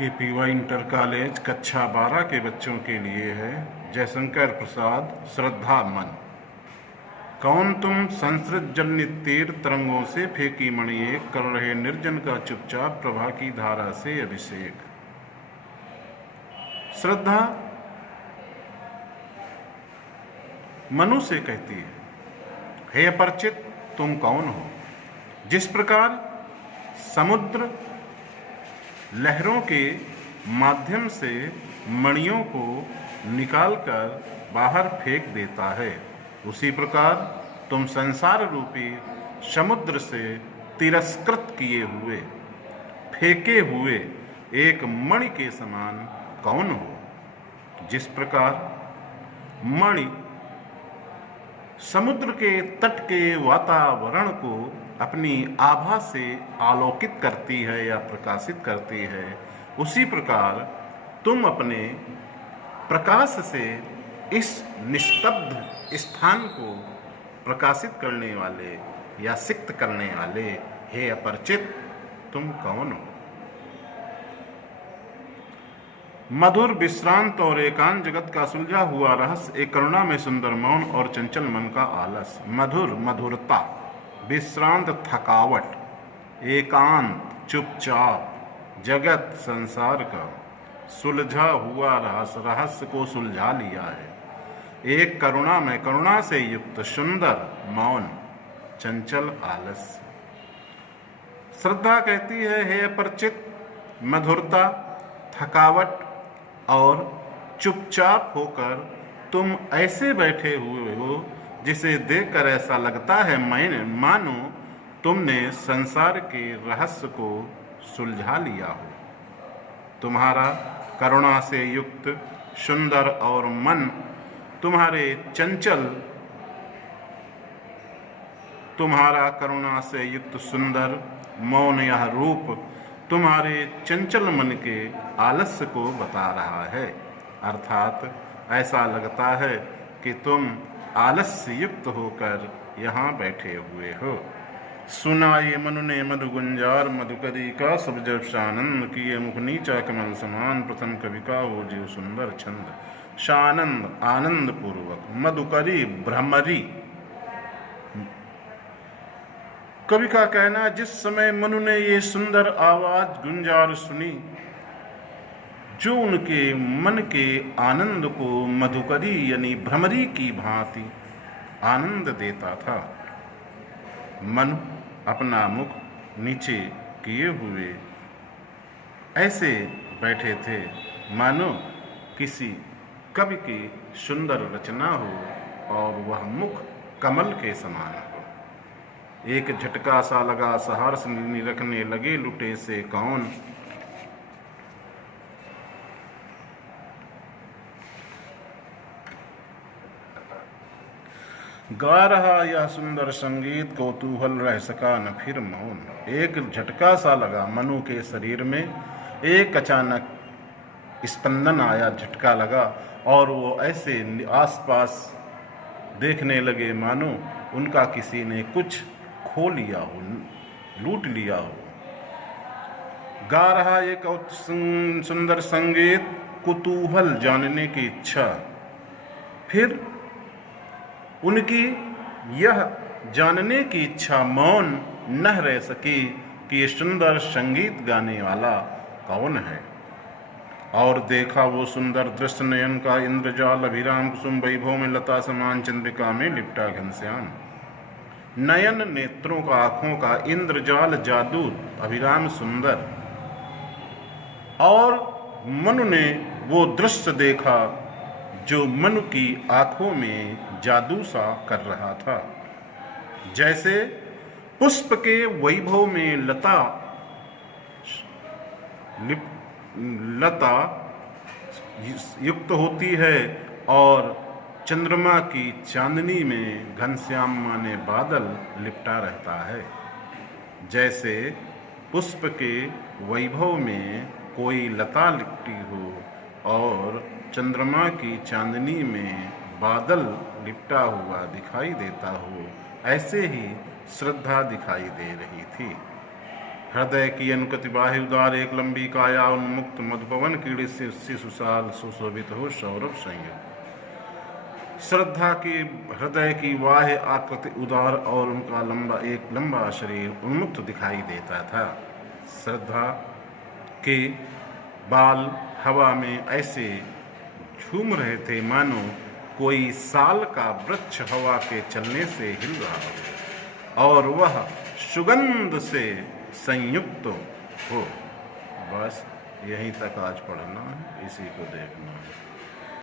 केपीवाई inter college कक्षा 12 के बच्चों के लिए है। जयशंकर प्रसाद। श्रद्धा मन। कौन तुम संसृत जल नित्तीर तरंगों से फेंकी मणि एक, कर रहे निर्जन का चुपचाप प्रभा की धारा से अभिषेक। श्रद्धा मनु से कहती है, हे अपरिचित, तुम कौन हो? जिस प्रकार समुद्र लहरों के माध्यम से मणियों को निकालकर बाहर फेंक देता है, उसी प्रकार तुम संसार रूपी समुद्र से तिरस्कृत किए हुए, फेंके हुए एक मणि के समान कौन हो? जिस प्रकार मणि समुद्र के तट के वातावरण को अपनी आभा से आलोकित करती है या प्रकाशित करती है, उसी प्रकार तुम अपने प्रकाश से इस निस्तब्ध स्थान को प्रकाशित करने वाले या सिक्त करने वाले, हे अपरिचित, तुम कौन हो? मधुर विश्रांत और एकांत जगत का सुलझा हुआ रहस्य, एक करुणा में सुंदर मौन और चंचल मन का आलस। मधुर मधुरता, विश्रांत थकावट, एकांत चुपचाप, जगत संसार का सुलझा हुआ रहस्य को सुलझा लिया है। एक करुणा में करुणा से युक्त सुंदर मौन, चंचल आलस। श्रद्धा कहती है, हे अपरिचित, मधुरता, थकावट और चुपचाप होकर तुम ऐसे बैठे हुए हो जिसे देखकर ऐसा लगता है मानो तुमने संसार के रहस्य को सुलझा लिया हो। तुम्हारा करुणा से युक्त सुंदर और मन, तुम्हारे चंचल, तुम्हारा करुणा से युक्त सुंदर मौन यह रूप तुम्हारे चंचल मन के आलस्य को बता रहा है। अर्थात ऐसा लगता है कि तुम आलस्य युक्त होकर यहाँ बैठे हुए हो। सुना ये मनु ने मधु गुंजार, मधुकरी का सब जब शानंद, किए मुख नीचा कमल समान, प्रथम कवि का वो जीव सुंदर छंद। शानंद आनंद पूर्वक, मधुकरी भ्रमरी। कवि का कहना, जिस समय मनु ने ये सुंदर आवाज गुंजार सुनी, जो उनके मन के आनंद को मधुकरी यानी भ्रमरी की भांति आनंद देता था, मनु अपना मुख नीचे किए हुए ऐसे बैठे थे मानो किसी कवि की सुंदर रचना हो और वह मुख कमल के समान हो। एक झटका सा लगा, सहर्ष निरखने लगे, लुटे से कौन। गा रहा यह सुंदर संगीत, कौतूहल रह सका न फिर मौन। एक झटका सा लगा मनु के शरीर में, एक अचानक स्पंदन आया, झटका लगा और वो ऐसे आसपास देखने लगे मानो उनका किसी ने कुछ खो लिया हो, लूट लिया हो। गा रहा एक सुंदर संगीत, कुतूहल जानने की इच्छा। फिर उनकी यह जानने की इच्छा मौन न रह सकी कि ये सुंदर संगीत गाने वाला कौन है। और देखा वो सुंदर दृश्य नयन का इंद्रजाल, अभिराम कुसुम वैभव में लता समान, चंद्रिका में लिपटा घनश्याम। नयन नेत्रों का, आंखों का इंद्रजाल, जादू, अभिराम सुंदर। और मनु ने वो दृश्य देखा जो मनु की आंखों में जादू सा कर रहा था। जैसे पुष्प के वैभव में लता युक्त होती है और चंद्रमा की चांदनी में घनश्याम माने बादल लिपटा रहता है। जैसे पुष्प के वैभव में कोई लता लिपटी हो और चंद्रमा की चांदनी में बादल लिपटा हुआ दिखाई देता हो, ऐसे ही श्रद्धा दिखाई दे रही थी। हृदय की अनुकति बाहि उदार, एक लंबी काया उन्मुक्त, मधुपवन कीड़े से शिशुशाल सुशोभित हो सौरभ संयुक्त। श्रद्धा की हृदय की बाह्य आकृति उदार और उनका एक लंबा शरीर उन्मुक्त दिखाई देता था। श्रद्धा के बाल हवा में ऐसे झूम रहे थे मानो कोई साल का वृक्ष हवा के चलने से हिल रहा हो और वह सुगंध से संयुक्त हो। बस यहीं तक आज पढ़ना है, इसी को देखना है।